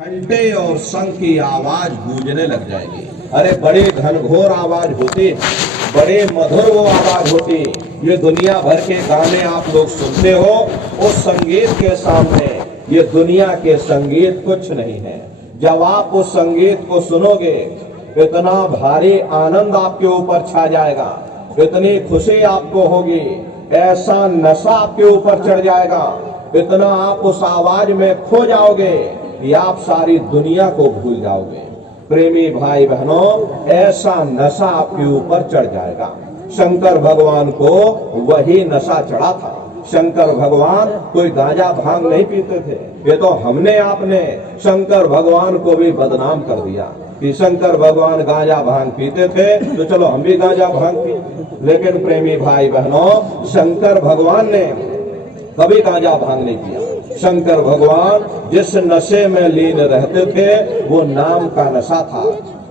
घंटे और शंख की आवाज गूंजने लग जाएगी। अरे बड़े घनघोर आवाज होती, बड़े मधुर वो आवाज होती। ये दुनिया भर के गाने आप लोग सुनते हो, उस संगीत के सामने ये दुनिया के संगीत कुछ नहीं है। जब आप उस संगीत को सुनोगे, इतना भारी आनंद आपके ऊपर छा जाएगा, इतनी खुशी आपको होगी, ऐसा नशा आपके ऊपर चढ़ जाएगा, इतना आप उस आवाज में खो जाओगे कि आप सारी दुनिया को भूल जाओगे। प्रेमी भाई बहनों, ऐसा नशा आपके ऊपर चढ़ जाएगा। शंकर भगवान को वही नशा चढ़ा था। शंकर भगवान कोई गांजा भांग नहीं पीते थे। ये तो हमने आपने शंकर भगवान को भी बदनाम कर दिया कि शंकर भगवान गांजा भांग पीते थे, तो चलो हम भी गांजा भांग पी। लेकिन प्रेमी भाई बहनों, शंकर भगवान ने कभी गांजा भांग नहीं पिया। शंकर भगवान जिस नशे में लीन रहते थे, वो नाम का नशा था,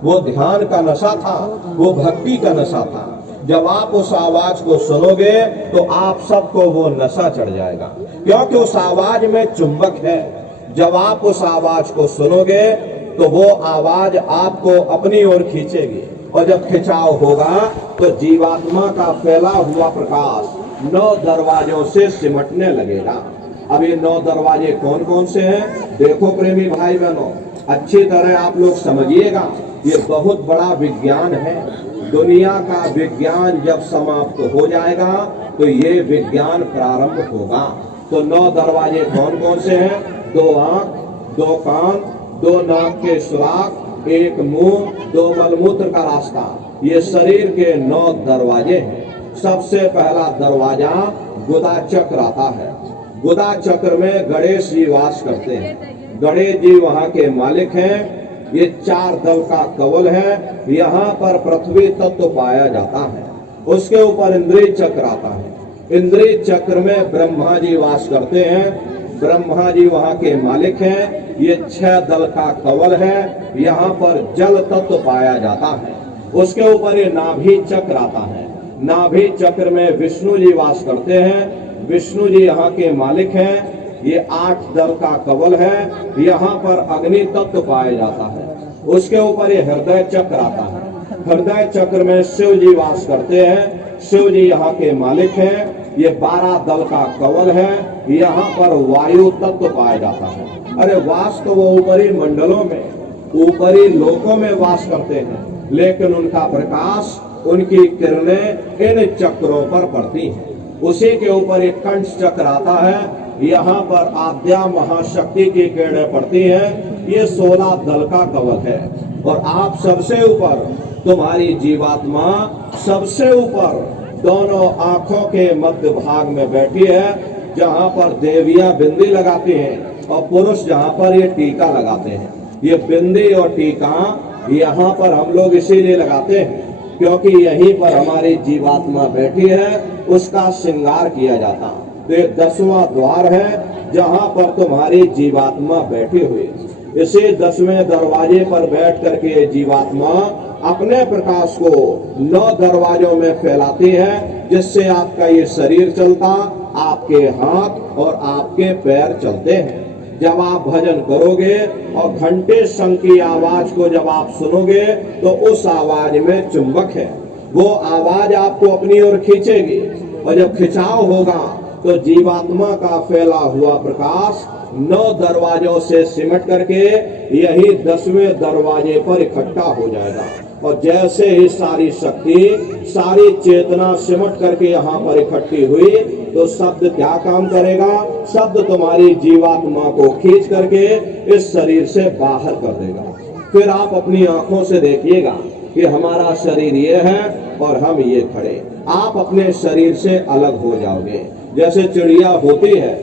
वो ध्यान का नशा था, वो भक्ति का नशा था। जब आप उस आवाज को सुनोगे तो आप सबको वो नशा चढ़ जाएगा, क्योंकि उस आवाज में चुंबक है। जब आप उस आवाज को सुनोगे तो वो आवाज आपको अपनी ओर खींचेगी, और जब खिंचाव होगा तो जीवात्मा का फैला हुआ प्रकाश 9 दरवाजों से सिमटने लगेगा। अब ये 9 दरवाजे कौन कौन से हैं? देखो प्रेमी भाई बहनों, अच्छी तरह आप लोग समझिएगा, ये बहुत बड़ा विज्ञान है। दुनिया का विज्ञान जब समाप्त हो जाएगा तो ये विज्ञान प्रारंभ होगा। तो 9 दरवाजे कौन कौन से हैं? 2 आंख, 2 कान, 2 नाक के सुराख, 1 मुंह, 2 मलमूत्र का रास्ता, ये शरीर के 9 दरवाजे हैं। सबसे पहला दरवाजा गुदा चक्र आता है। गुदा चक्र में गणेश जी वास करते हैं। गणेश जी वहाँ के मालिक हैं। ये 4 दल का कवल है। यहाँ पर पृथ्वी तत्व पाया जाता है। उसके ऊपर इंद्रिय चक्र आता है। इंद्रिय चक्र में ब्रह्मा जी वास करते हैं। ब्रह्मा जी वहाँ के मालिक हैं। ये 6 दल का कवल है। यहाँ पर जल तत्व पाया जाता है। उसके ऊपर ये नाभि चक्र आता है। नाभि चक्र में विष्णु जी वास करते हैं। विष्णु जी यहाँ के मालिक हैं। ये 8 दल का कवल है। यहाँ पर अग्नि तत्व पाया जाता है। उसके ऊपर ये हृदय चक्र आता है। हृदय चक्र में शिव जी वास करते हैं। शिव जी यहाँ के मालिक हैं। ये 12 दल का कवल है। यहाँ पर वायु तत्व पाया जाता है। अरे वास तो वो ऊपरी मंडलों में, ऊपरी लोकों में वास करते हैं, लेकिन उनका प्रकाश, उनकी किरणें इन चक्रों पर पड़ती हैं। उसी के ऊपर एक कंठ चक्र आता है। यहाँ पर आद्या महाशक्ति की किरणें पड़ती हैं। ये 16 दल का कवल है। और आप सबसे ऊपर, तुम्हारी जीवात्मा सबसे ऊपर दोनों आंखों के मध्य भाग में बैठी है, जहाँ पर देवियां बिंदी लगाती हैं और पुरुष जहाँ पर ये टीका लगाते हैं। ये बिंदी और टीका यहाँ पर हम लोग इसीलिए लगाते हैं क्योंकि यहीं पर हमारी जीवात्मा बैठी है, उसका श्रृंगार किया जाता। तो ये 10वां द्वार है जहाँ पर तुम्हारी जीवात्मा बैठी हुई। इसी 10वें दरवाजे पर बैठ करके जीवात्मा अपने प्रकाश को 9 दरवाजों में फैलाती है, जिससे आपका ये शरीर चलता, आपके हाथ और आपके पैर चलते हैं। जब आप भजन करोगे और घंटे शंख की आवाज को जब आप सुनोगे तो उस आवाज में चुंबक है। वो आवाज आपको अपनी ओर खींचेगी, और जब खिंचाव होगा तो जीवात्मा का फैला हुआ प्रकाश 9 दरवाजों से सिमट करके यही 10वें दरवाजे पर इकट्ठा हो जाएगा। और जैसे ही सारी शक्ति, सारी चेतना सिमट करके यहाँ पर इकट्ठी हुई, तो शब्द क्या काम करेगा? शब्द तुम्हारी जीवात्मा को खींच करके इस शरीर से बाहर कर देगा। फिर आप अपनी आंखों से देखिएगा कि हमारा शरीर ये है और हम ये खड़े। आप अपने शरीर से अलग हो जाओगे। जैसे चिड़िया होती है,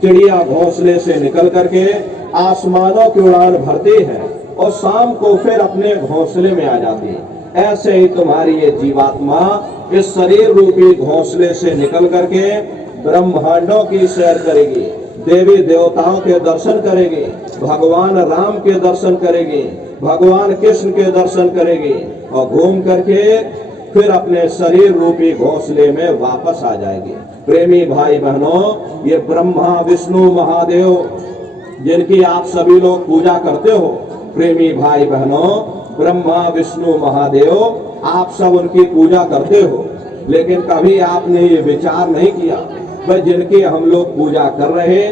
चिड़िया घोंसले से निकल करके आसमानों की उड़ान भरती है और शाम को फिर अपने घोंसले में आ जाती है। ऐसे ही तुम्हारी ये जीवात्मा इस शरीर रूपी घोंसले से निकल करके ब्रह्मांडों की सैर करेगी, देवी देवताओं के दर्शन करेगी, भगवान राम के दर्शन करेगी, भगवान कृष्ण के दर्शन करेगी, और घूम करके फिर अपने शरीर रूपी घोंसले में वापस आ जाएगी। प्रेमी भाई बहनों, ये ब्रह्मा विष्णु महादेव जिनकी आप सभी लोग पूजा करते हो, प्रेमी भाई बहनों, ब्रह्मा विष्णु महादेव, आप सब उनकी पूजा करते हो, लेकिन कभी आपने ये विचार नहीं किया भाई जिनकी हम लोग पूजा कर रहे,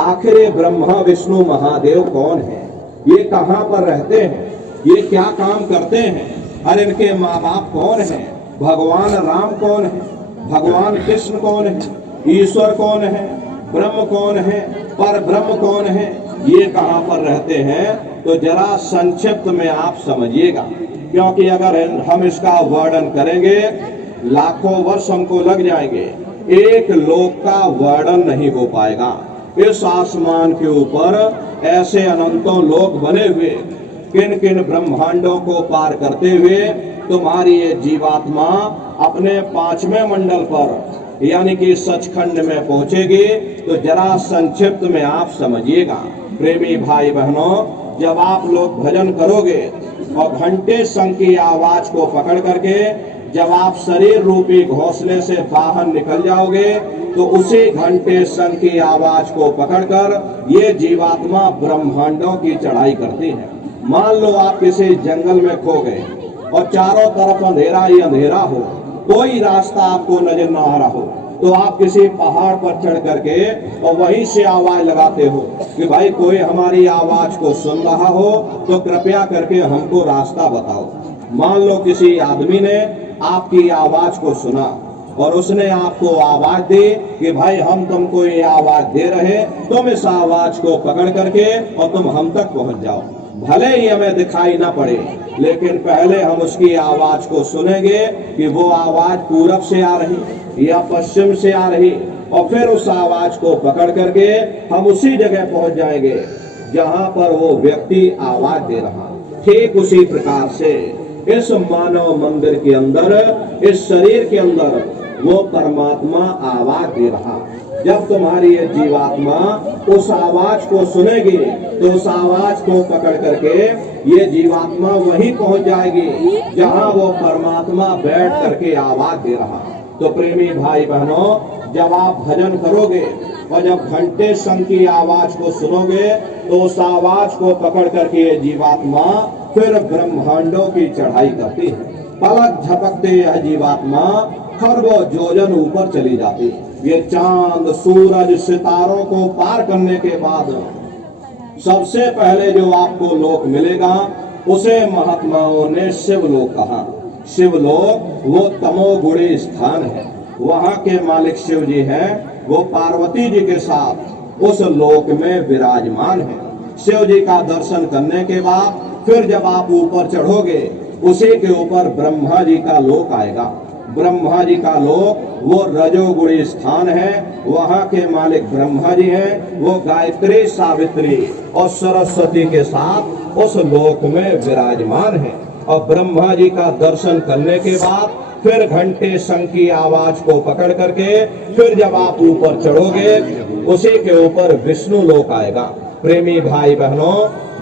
आखिर ये ब्रह्मा विष्णु महादेव कौन है, ये कहाँ पर रहते हैं, ये क्या काम करते हैं, और इनके माँ बाप कौन है, भगवान राम कौन है, भगवान कृष्ण कौन है, ईश्वर कौन है, ब्रह्म कौन है, पर ब्रह्म कौन है, ये कहाँ पर रहते हैं। तो जरा संक्षिप्त में आप समझिएगा, क्योंकि अगर हम इसका वर्णन करेंगे लाखों वर्ष हमको लग जाएंगे, एक लोक का वर्णन नहीं हो पाएगा। इस आसमान के ऊपर ऐसे अनंतों लोक बने हुए, किन किन ब्रह्मांडों को पार करते हुए तुम्हारी ये जीवात्मा अपने 5वें मंडल पर यानी कि सचखंड में पहुंचेगी। तो जरा संक्षिप्त में आप समझिएगा प्रेमी भाई बहनों, जब आप लोग भजन करोगे और घंटे संग की आवाज को पकड़ करके जब आप शरीर रूपी घोंसले से बाहर निकल जाओगे, तो उसी घंटे संग की आवाज को पकड़कर ये जीवात्मा ब्रह्मांडों की चढ़ाई करती है। मान लो आप किसी जंगल में खो गए और चारों तरफ अंधेरा ही अंधेरा हो, कोई रास्ता आपको नजर ना आ रहा हो, तो आप किसी पहाड़ पर चढ़ करके और वहीं से आवाज लगाते हो कि भाई कोई हमारी आवाज को सुन रहा हो तो कृपया करके हमको रास्ता बताओ। मान लो किसी आदमी ने आपकी आवाज को सुना और उसने आपको आवाज दी कि भाई हम तुमको ये आवाज दे रहे, तुम इस आवाज को पकड़ करके और तुम हम तक पहुंच जाओ। भले ही हमें दिखाई ना पड़े, लेकिन पहले हम उसकी आवाज को सुनेंगे कि वो आवाज पूरब से आ रही या पश्चिम से आ रही, और फिर उस आवाज को पकड़ करके हम उसी जगह पहुंच जाएंगे जहां पर वो व्यक्ति आवाज दे रहा। ठीक उसी प्रकार से इस मानव मंदिर के अंदर, इस शरीर के अंदर वो परमात्मा आवाज दे रहा। जब तुम्हारी ये जीवात्मा उस आवाज को सुनेगी तो उस आवाज को पकड़ करके ये जीवात्मा वहीं पहुंच जाएगी जहां वो परमात्मा बैठ करके आवाज दे रहा। तो प्रेमी भाई बहनों, जब आप भजन करोगे और जब घंटे संग की आवाज को सुनोगे तो उस आवाज को पकड़ करके ये जीवात्मा फिर ब्रह्मांडों की चढ़ाई करती है। पलक झपकते यह जीवात्मा खरबों योजन ऊपर चली जाती है। ये चांद सूरज सितारों को पार करने के बाद सबसे पहले जो आपको लोक मिलेगा उसे महात्माओं ने शिवलोक कहा। शिवलोक वो तमोगुणी स्थान है, वहाँ के मालिक शिव जी हैं, वो पार्वती जी के साथ उस लोक में विराजमान है। शिव जी का दर्शन करने के बाद फिर जब आप ऊपर चढ़ोगे उसी के ऊपर ब्रह्मा जी का लोक आएगा। ब्रह्मा जी का लोक वो रजोगुणी स्थान है, वहाँ के मालिक ब्रह्मा जी हैं, वो गायत्री सावित्री और सरस्वती के साथ उस लोक में विराजमान है। और ब्रह्मा जी का दर्शन करने के बाद फिर घंटे संग की आवाज को पकड़ करके फिर जब आप ऊपर चढ़ोगे उसी के ऊपर विष्णु लोक आएगा। प्रेमी भाई बहनों,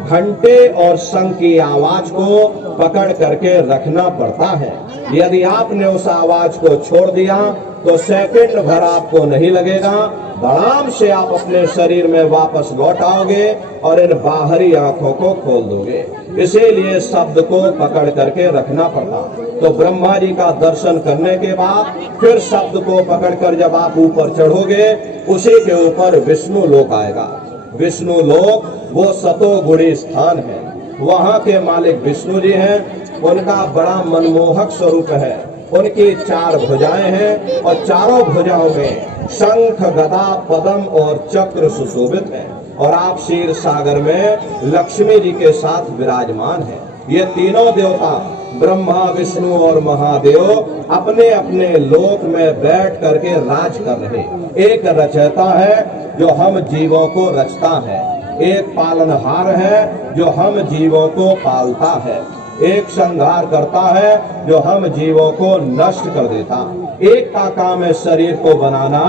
घंटे और शंख की आवाज को पकड़ करके रखना पड़ता है। यदि आपने उस आवाज को छोड़ दिया तो सेकंड भर आपको नहीं लगेगा, धड़ाम से आप अपने शरीर में वापस लौट आओगे और इन बाहरी आंखों को खोल दोगे। इसीलिए शब्द को पकड़ करके रखना पड़ता। तो ब्रह्मा जी का दर्शन करने के बाद फिर शब्द को पकड़कर जब आप ऊपर चढ़ोगे उसी के ऊपर विष्णु लोक आएगा। विष्णु लोक वो सतोगुणी स्थान है, वहाँ के मालिक विष्णु जी हैं। उनका बड़ा मनमोहक स्वरूप है, उनकी 4 भुजाएं हैं और चारों भुजाओं में शंख गदा पद्म और चक्र सुशोभित है। और आप क्षीर सागर में लक्ष्मी जी के साथ विराजमान हैं। ये तीनों देवता ब्रह्मा विष्णु और महादेव अपने अपने लोक में बैठ करके राज कर रहे। एक रचयिता है जो हम जीवों को रचता है, एक पालनहार है जो हम जीवों को पालता है, एक संहार करता है जो हम जीवों को नष्ट कर देता। एक का काम है शरीर को बनाना,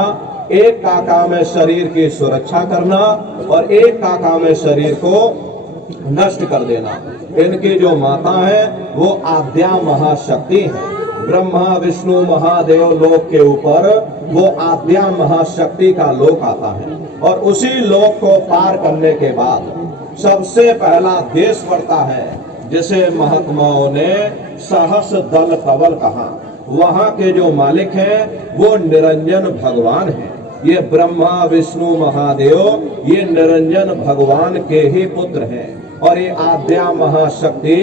एक का काम है शरीर की सुरक्षा करना और एक का काम है शरीर को नष्ट कर देना। इनकी जो माता है वो आद्या महाशक्ति है, ब्रह्मा विष्णु महादेव लोक के ऊपर वो आद्या महाशक्ति का लोक आता है, और उसी लोक को पार करने के बाद सबसे पहला देश पड़ता है जिसे महात्माओं ने सहस दल कवल कहा। वहां के जो मालिक हैं वो निरंजन भगवान हैं। ये ब्रह्मा विष्णु महादेव ये निरंजन भगवान के ही पुत्र हैं, और ये आद्या महाशक्ति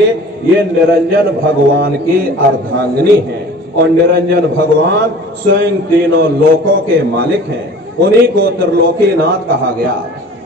ये निरंजन भगवान की अर्धांगिनी है, और निरंजन भगवान स्वयं तीनों लोकों के मालिक हैं। उन्हीं को त्रिलोकीनाथ कहा गया।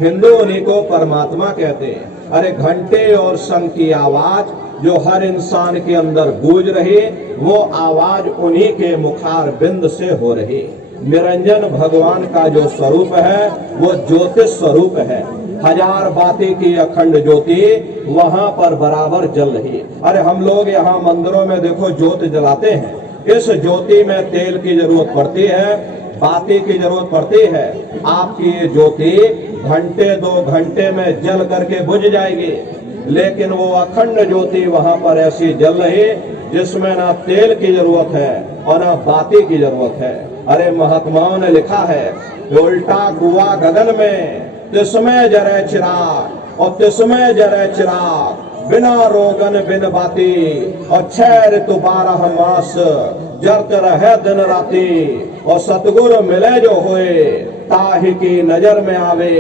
हिंदू उन्हीं को परमात्मा कहते हैं। अरे घंटे और शंख की आवाज जो हर इंसान के अंदर गूंज रही, वो आवाज उन्हीं के मुखार बिंद से हो रही। निरंजन भगवान का जो स्वरूप है वो ज्योतिष स्वरूप है। हजार बाती की अखंड ज्योति वहां पर बराबर जल रही। अरे हम लोग यहाँ मंदिरों में देखो ज्योति जलाते हैं, इस ज्योति में तेल की जरूरत पड़ती है, बाती की जरूरत पड़ती है। आपकी ये ज्योति घंटे 2 घंटे में जल करके बुझ जाएगी, लेकिन वो अखंड ज्योति वहां पर ऐसी जल रही जिसमें ना तेल की जरूरत है और ना बाती की जरूरत है। अरे महात्माओं ने लिखा है, उल्टा कुआ गगन में तिसमें जरे चिराग, और तिसमें जरे चिराग बिना रोगन बिन बाती, और 6 ऋतु 12 मास जरत रहे दिन राती, और सतगुरु मिले जो होए ताहि की नजर में आवे,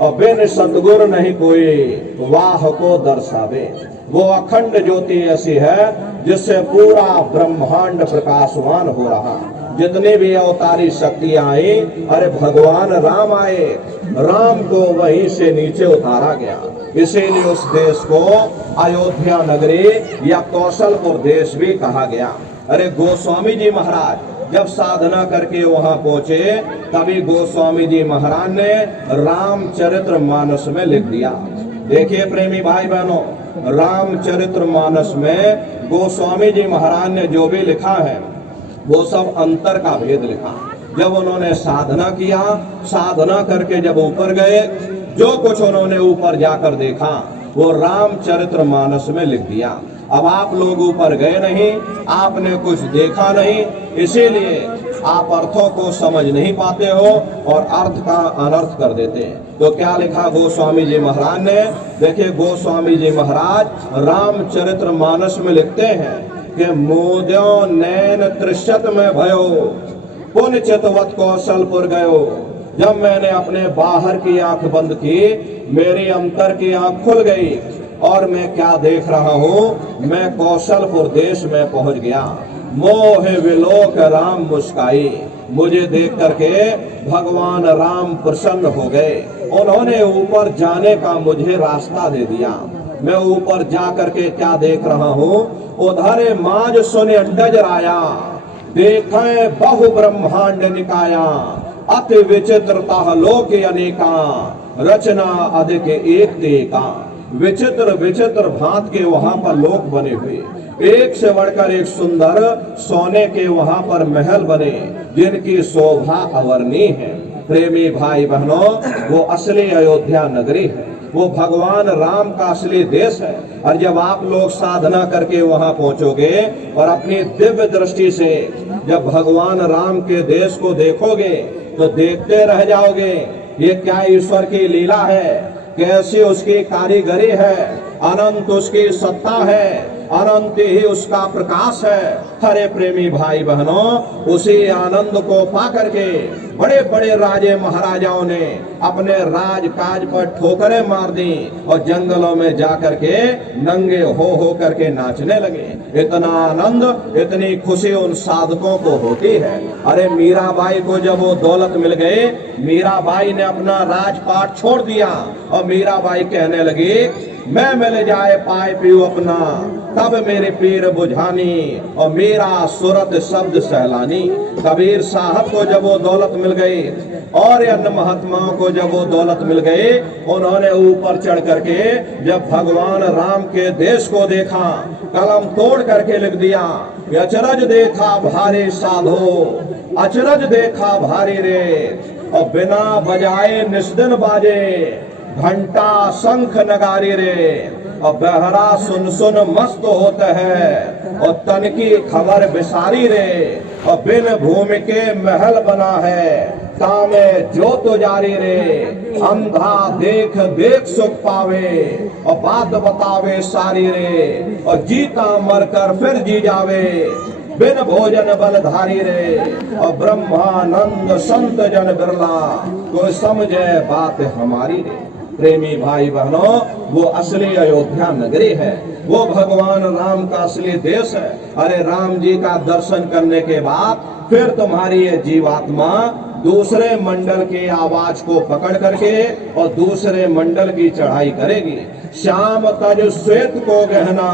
और बिन सतगुरु नहीं कोई वाह को दर्शावे। वो अखंड ज्योति ऐसी है जिससे पूरा ब्रह्मांड प्रकाशवान हो रहा। जितनी भी अवतारी शक्तियां आई, अरे भगवान राम आए, राम को वहीं से नीचे उतारा गया। इसीलिए उस देश को अयोध्या नगरी या कौशलपुर देश भी कहा गया। अरे गोस्वामी जी महाराज जब साधना करके वहां पहुंचे, तभी गोस्वामी जी महाराज ने रामचरित्र मानस में लिख दिया। देखिए प्रेमी भाई बहनों, रामचरित्र मानस में गोस्वामी जी महाराज ने जो भी लिखा है वो सब अंतर का भेद लिखा। जब उन्होंने साधना किया, साधना करके जब ऊपर गए, जो कुछ उन्होंने ऊपर जाकर देखा वो रामचरित्र मानस में लिख दिया। अब आप लोग ऊपर गए नहीं, आपने कुछ देखा नहीं, इसीलिए आप अर्थों को समझ नहीं पाते हो और अर्थ का अनर्थ कर देते हैं। तो क्या लिखा गोस्वामी जी महाराज ने? देखिए गोस्वामी जी महाराज रामचरित्र मानस में लिखते हैं कि मोद्यो नैन त्रिशत में भयो, पुण्य चितवत कौशलपुर गयो। जब मैंने अपने बाहर की आंख बंद की, मेरी अंतर की आंख खुल गई और मैं क्या देख रहा हूँ, मैं कौशलपुर देश में पहुंच गया। मोह विलोक राम मुस्काई, मुझे देख करके भगवान राम प्रसन्न हो गए। उन्होंने ऊपर जाने का मुझे रास्ता दे दिया। मैं ऊपर जा करके क्या देख रहा हूँ, उधर माज सुन अंडज राया, देखे बहु ब्रह्मांड निकाया, अति विचित्रता लोक अनेका, रचना अधिक एक देका। विचित्र विचित्र भांत के वहां पर लोक बने हुए, एक से बढ़कर एक सुंदर सोने के वहां पर महल बने, जिनकी शोभा अवर्णीय है। प्रेमी भाई बहनों, वो असली अयोध्या नगरी है, वो भगवान राम का असली देश है। और जब आप लोग साधना करके वहां पहुंचोगे और अपनी दिव्य दृष्टि से जब भगवान राम के देश को देखोगे तो देखते रह जाओगे। ये क्या ईश्वर की लीला है, कैसी उसकी कारीगरी है, अनंत उसकी सत्ता है, अनंत ही उसका प्रकाश है। हरे प्रेमी भाई बहनों, उसी आनंद को पा करके बड़े बड़े राजे महाराजाओं ने अपने राज काज पर ठोकरें मार दी और जंगलों में जाकर के नंगे हो करके नाचने लगे। इतना आनंद, इतनी खुशी उन साधकों को होती है। अरे मीराबाई को जब वो दौलत मिल गई, मीराबाई ने अपना राजपाट छोड़ दिया और मीराबाई कहने लगी, मैं मिल जाए पाए पीऊ अपना, तब मेरे पीर बुझानी और मेरा सूरत शब्द सहलानी। कबीर साहब को जब वो दौलत मिल गई और अन्य महात्माओं को जब वो दौलत मिल गई, उन्होंने ऊपर चढ़ करके जब भगवान राम के देश को देखा, कलम तोड़ करके लिख दिया, अचरज देखा भारी साधो, अचरज देखा भारी रे, और बिना बजाए निस्दिन बाजे, घंटा शंख नगारी रे, और बहरा सुन सुन मस्त होते है, और तन की खबर बिसारी रे, और बिन भूमि के महल बना है, तामे जो तो जारी रे, अंधा देख देख सुख पावे, और बात बतावे सारी रे, और जीता मरकर फिर जी जावे, बिन भोजन बलधारी रे, और ब्रह्मानंद संत जन बिरला, कोई समझे बात हमारी रे। प्रेमी भाई बहनों, वो असली अयोध्या नगरी है, वो भगवान राम का असली देश है। अरे राम जी का दर्शन करने के बाद फिर तुम्हारी ये जीवात्मा दूसरे मंडल की आवाज को पकड़ करके और दूसरे मंडल की चढ़ाई करेगी। श्याम तज श्वेत को गहना,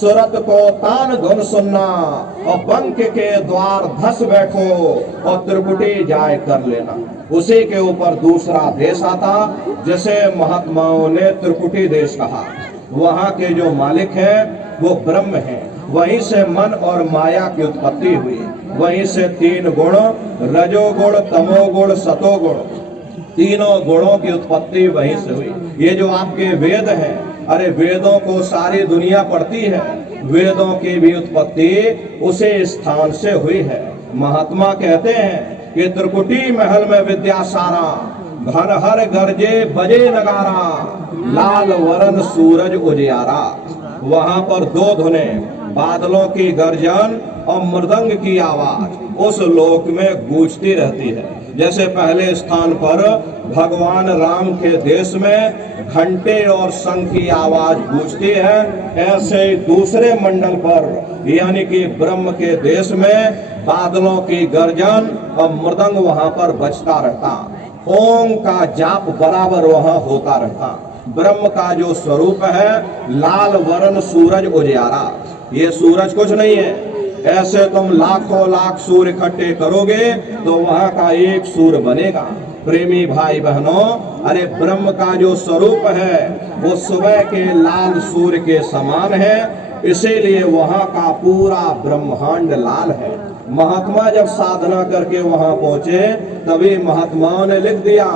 सुरत को तान धुन सुनना, और बंक के द्वार धस बैठो, और त्रिपुटी जाय कर लेना। उसी के ऊपर दूसरा देश आता जिसे महात्माओं ने त्रिपुटी देश कहा। वहाँ के जो मालिक है वो ब्रह्म है, वहीं से मन और माया की उत्पत्ति हुई, वहीं से तीन गुण रजोगुण तमोगुण सतोगुण, तीनों गुणों की उत्पत्ति वहीं से हुई। ये जो आपके वेद हैं, अरे वेदों को सारी दुनिया पढ़ती है, वेदों की भी उत्पत्ति उसी स्थान से हुई है। महात्मा कहते हैं कि त्रिकुटी महल में विद्या सारा, घर हर गरजे बजे नगारा, लाल वरण सूरज उजियारा। वहां पर दो धुने, बादलों की गर्जन और मृदंग की आवाज उस लोक में गूंजती रहती है। जैसे पहले स्थान पर भगवान राम के देश में घंटे और शंख की आवाज गूंजती है, ऐसे ही दूसरे मंडल पर यानी कि ब्रह्म के देश में बादलों की गर्जन और मृदंग वहां पर बजता रहता, ओम का जाप बराबर वहां होता रहता। ब्रह्म का जो स्वरूप है लाल वर्ण सूरज उजियारा, ये सूरज कुछ नहीं है। ऐसे तुम लाखों लाख सूर्य इकट्ठे करोगे तो वहां का एक सूर्य बनेगा। प्रेमी भाई बहनों, अरे ब्रह्म का जो स्वरूप है वो सुबह के लाल सूर्य के समान है, इसीलिए वहां का पूरा ब्रह्मांड लाल है। महात्मा जब साधना करके वहां पहुंचे तभी महात्माओं ने लिख दिया,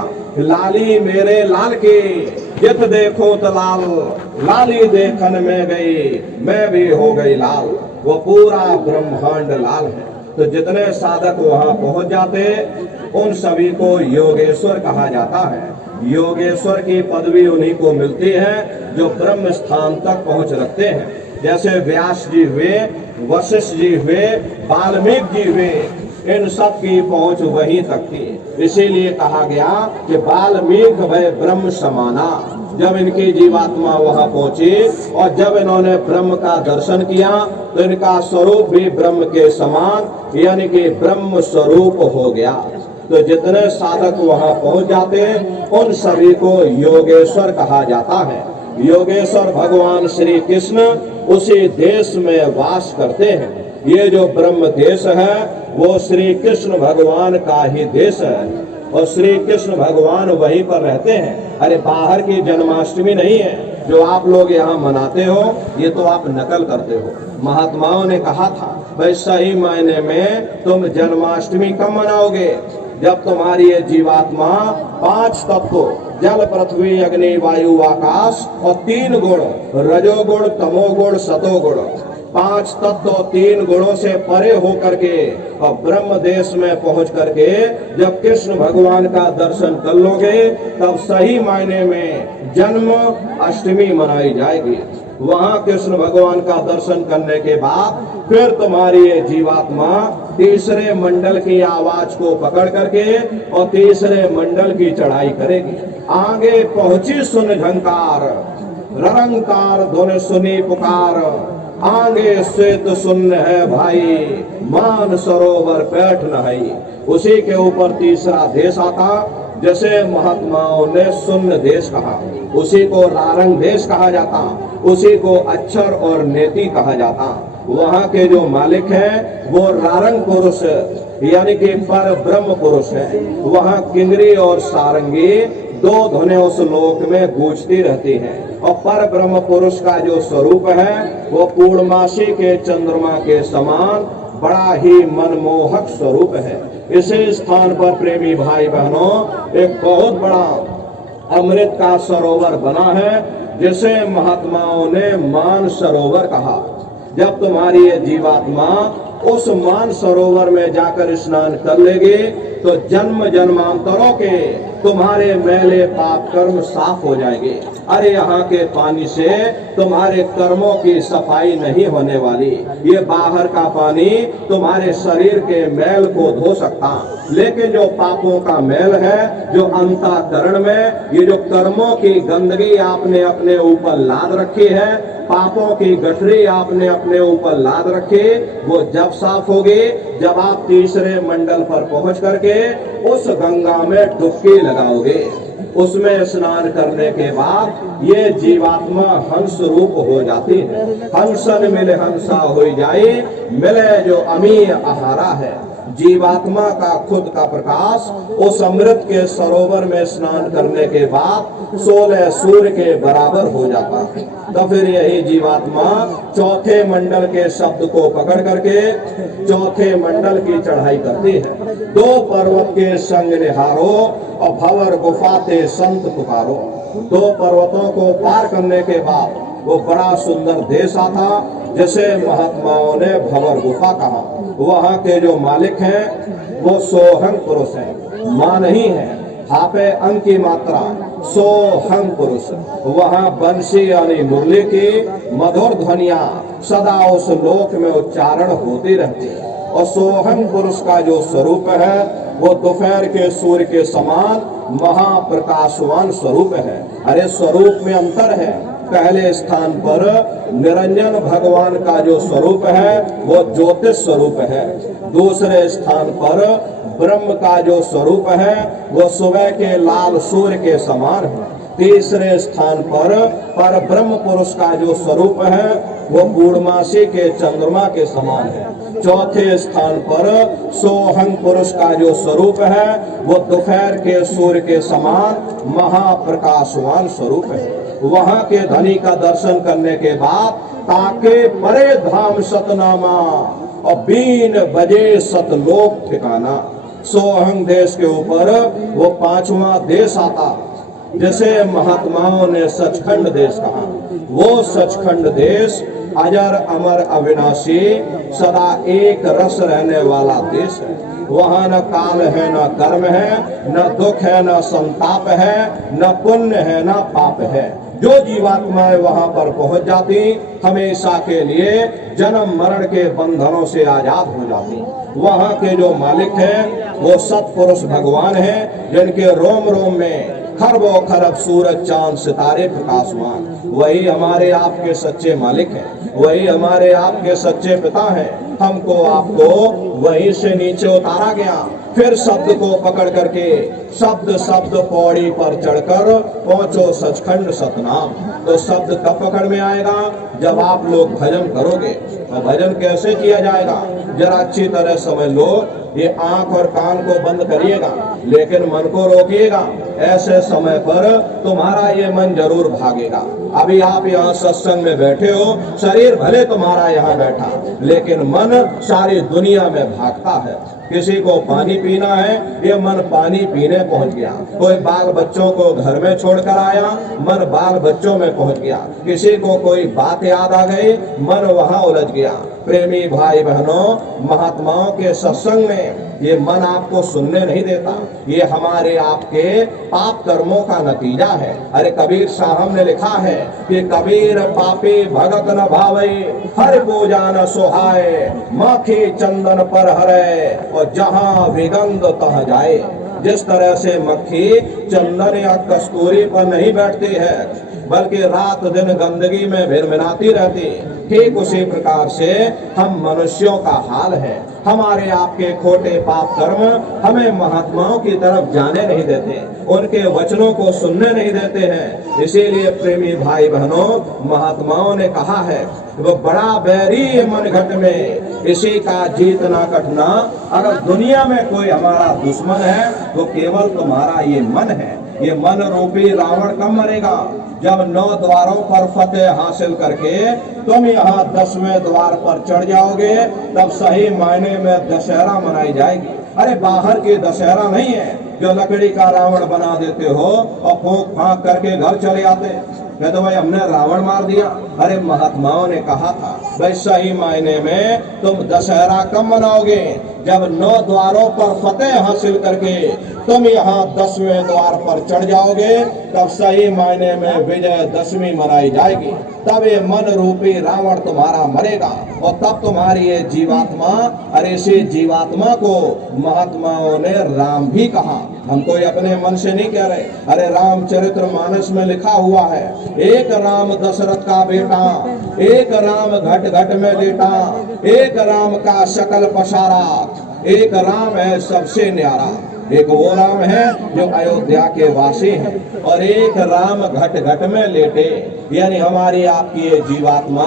लाली मेरे लाल की, जित देखो तो लाल, लाली देखन में गई, मैं भी हो गई लाल। वो पूरा ब्रह्मांड लाल है। तो जितने साधक वहां पहुंच जाते उन सभी को योगेश्वर कहा जाता है। योगेश्वर की पदवी उन्हीं को मिलती है जो ब्रह्म स्थान तक पहुंच रखते हैं। जैसे व्यास जी हुए, वशिष्ठ जी हुए, वाल्मीकि जी हुए, इन सब की पहुंच वहीं तक थी। इसीलिए कहा गया कि वाल्मीकि भय ब्रह्म समाना। जब इनकी जीवात्मा वहां पहुंची और जब इन्होंने ब्रह्म का दर्शन किया तो इनका स्वरूप भी ब्रह्म के समान यानी कि ब्रह्म स्वरूप हो गया। तो जितने साधक वहां पहुंच जाते हैं उन सभी को योगेश्वर कहा जाता है। योगेश्वर भगवान श्री कृष्ण उसी देश में वास करते हैं। ये जो ब्रह्म देश है वो श्री कृष्ण भगवान का ही देश है और श्री कृष्ण भगवान वहीं पर रहते हैं। अरे बाहर की जन्माष्टमी नहीं है जो आप लोग यहाँ मनाते हो, ये तो आप नकल करते हो। महात्माओं ने कहा था भाई सही मायने में तुम जन्माष्टमी कब मनाओगे? जब तुम्हारी ये जीवात्मा 5 तत्व जल पृथ्वी अग्नि वायु आकाश और 3 गुण रजोगुण तमोगुण सतोगुण 5 तत्व 3 गुणों से परे हो करके और ब्रह्म देश में पहुंच करके जब कृष्ण भगवान का दर्शन कर लोगे तब सही मायने में जन्म अष्टमी मनाई जाएगी। वहां कृष्ण भगवान का दर्शन करने के बाद फिर तुम्हारी ये जीवात्मा तीसरे मंडल की आवाज को पकड़ करके और तीसरे मंडल की चढ़ाई करेगी। आगे पहुंची सुन झंकार, रंकार धुन सुनी पुकार, आगे श्वेत सुन है भाई, मान सरोवर पैठ नहाई। उसी के ऊपर तीसरा देश आता जैसे महात्माओं ने सुन्न देश कहा, उसी को रारंग देश कहा जाता, उसी को अक्षर और नेति कहा जाता। वहाँ के जो मालिक हैं वो रारंग पुरुष यानी कि पर ब्रह्म पुरुष है। वहाँ किंगरी और सारंगी 2 धुनें उस लोक में गूंजती रहती हैं और पर ब्रह्म पुरुष का जो स्वरूप है वो पूर्णमासी के चंद्रमा के समान बड़ा ही मनमोहक स्वरूप है। इसी स्थान पर प्रेमी भाई बहनों एक बहुत बड़ा अमृत का सरोवर बना है जिसे महात्माओं ने मान सरोवर कहा। जब तुम्हारी ये जीवात्मा उस मान सरोवर में जाकर स्नान कर लेगी तो जन्म जन्मांतरों के तुम्हारे मैले पाप कर्म साफ हो जाएंगे। अरे यहाँ के पानी से तुम्हारे कर्मों की सफाई नहीं होने वाली, ये बाहर का पानी तुम्हारे शरीर के मैल को धो सकता, लेकिन जो पापों का मैल है, जो अंतःकरण में ये जो कर्मों की गंदगी आपने अपने ऊपर लाद रखी है, पापों की गठरी आपने अपने ऊपर लाद रखी, वो जब साफ होगी जब आप तीसरे मंडल पर पहुंच करके उस गंगा में डुबकी लगाओगे। उसमें स्नान करने के बाद ये जीवात्मा हंस रूप हो जाती है। हंसन मिले हंसा हो जाए, मिले जो अमी आहारा है। जीवात्मा का खुद का प्रकाश उस अमृत के सरोवर में स्नान करने के बाद 16 सूर्य के बराबर हो जाता है। तो फिर यही जीवात्मा चौथे मंडल के शब्द को पकड़ करके चौथे मंडल की चढ़ाई करती है। 2 पर्वत के संग निहारो और भंवर गुफा ते संत पुकारो। 2 पर्वतों को पार करने के बाद वो बड़ा सुंदर देश आता, जैसे महात्माओं ने भंवर गुफा कहा। वहाँ के जो मालिक हैं वो सोहंग पुरुष हैं, माँ नहीं है। हापे अंग की मात्रा सोहंग पुरुष। वहाँ बंसी यानी मुरली की मधुर ध्वनिया सदा उस लोक में उच्चारण होती रहती है। और सोहंग पुरुष का जो स्वरूप है वो दोपहर के सूर्य के समान महाप्रकाशवान स्वरूप है। अरे स्वरूप में अंतर है। पहले स्थान पर निरंजन भगवान का जो स्वरूप है वो ज्योतिष स्वरूप है। दूसरे स्थान पर ब्रह्म का जो स्वरूप है वो सुबह के लाल सूर्य के समान है। तीसरे स्थान पर ब्रह्म पुरुष का जो स्वरूप है वो पूर्णमासी के चंद्रमा के समान है। चौथे स्थान पर सोहंग पुरुष का जो स्वरूप है वो दोपहर के सूर्य के समान महाप्रकाशवान स्वरूप है। वहाँ के धनी का दर्शन करने के बाद ताके परे धाम सतनामा और बीन बजे सतलोक ठिकाना। सोहंग देश के ऊपर वो 5वां देश आता, जैसे महात्माओं ने सचखंड देश कहा। वो सचखंड देश अजर अमर अविनाशी सदा एक रस रहने वाला देश है। वहाँ न काल है, न कर्म है, न दुख है, न संताप है, न पुण्य है, न पाप है। जो जीवात्माएं वहाँ पर पहुँच जाती हमेशा के लिए जन्म मरण के बंधनों से आजाद हो जाती। वहाँ के जो मालिक हैं वो सत्पुरुष भगवान हैं, जिनके रोम रोम में खरबों खरब सूरज चांद सितारे प्रकाशमान। वही हमारे आपके सच्चे मालिक हैं, वही हमारे आपके सच्चे पिता हैं। हमको आपको वहीं से नीचे उतारा गया, फिर शब्द को पकड़ करके शब्द शब्द पौड़ी पर चढ़कर पहुंचो सचखंड सतनाम। तो शब्द कब पकड़ में आएगा? जब आप लोग भजन करोगे। और भजन कैसे किया जाएगा जरा अच्छी तरह समझ लो। ये आंख और कान को बंद करिएगा, लेकिन मन को रोकिएगा। ऐसे समय पर तुम्हारा ये मन जरूर भागेगा। अभी आप यहाँ सत्संग में बैठे हो, शरीर भले तुम्हारा यहाँ बैठा, लेकिन मन सारी दुनिया में भागता है। किसी को पानी पीना है, ये मन पानी पीने पहुंच गया। कोई बाल बच्चों को घर में छोड़कर आया, मन बाल बच्चों में पहुंच गया। किसी को कोई बात याद आ गई, मन वहां उलझ गया। प्रेमी भाई बहनों, महात्माओं के सत्संग में ये मन आपको सुनने नहीं देता। ये हमारे आपके पाप कर्मों का नतीजा है। अरे कबीर साहब ने लिखा है कि कबीर पापी भगत न भावे, हर पूजा न सोहाए, माखी चंदन पर हरे और जहाँ विगंध तह जाए। जिस तरह से मक्खी चंदन या कस्तूरी पर नहीं बैठती है, बल्कि रात दिन गंदगी में भिनभिनाती रहती, ठीक उसी प्रकार से हम मनुष्यों का हाल है। हमारे आपके खोटे पाप कर्म हमें महात्माओं की तरफ जाने नहीं देते, उनके वचनों को सुनने नहीं देते हैं। इसीलिए प्रेमी भाई बहनों, महात्माओं ने कहा है वो बड़ा बैरी मन घट में, इसी का जीतना कटना। अगर दुनिया में कोई हमारा दुश्मन है तो केवल तुम्हारा ये मन है। ये मन रूपी रावण कब मरेगा? जब 9 द्वारों पर फतेह हासिल करके तुम यहाँ 10वें द्वार पर चढ़ जाओगे, तब सही मायने में दशहरा मनाई जाएगी। अरे बाहर की दशहरा नहीं है जो लकड़ी का रावण बना देते हो और फूंक फांक करके घर चले आते। कहते भाई हमने रावण मार दिया। अरे महात्माओं ने कहा था भाई सही मायने में तुम दशहरा कब मनाओगे? जब 9 द्वारों पर फतेह हासिल करके तुम यहाँ 10वें द्वार पर चढ़ जाओगे, तब सही मायने में विजयदशमी मनाई जाएगी। तब ये मन रूपी रावण तुम्हारा मरेगा और तब तुम्हारी ये जीवात्मा, अरे इसी जीवात्मा को महात्माओं ने राम भी कहा। हम कोई अपने मन से नहीं कह रहे। अरे रामचरितमानस में लिखा हुआ है, एक राम दशरथ का बेटा, एक राम घट घट में लेटा, एक राम का शकल पसारा, एक राम है सबसे न्यारा। एक वो राम है जो अयोध्या के वासी हैं और एक राम घट घट में लेटे, यानी हमारी आपकी ये जीवात्मा